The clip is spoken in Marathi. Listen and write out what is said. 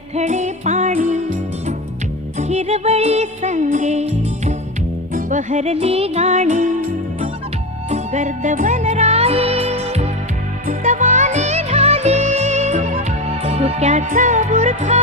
खडखडे पाणी हिरवळी संगे बहरली गाणी गर्दवन राई तवाने झाली धुक्याचा बुरखा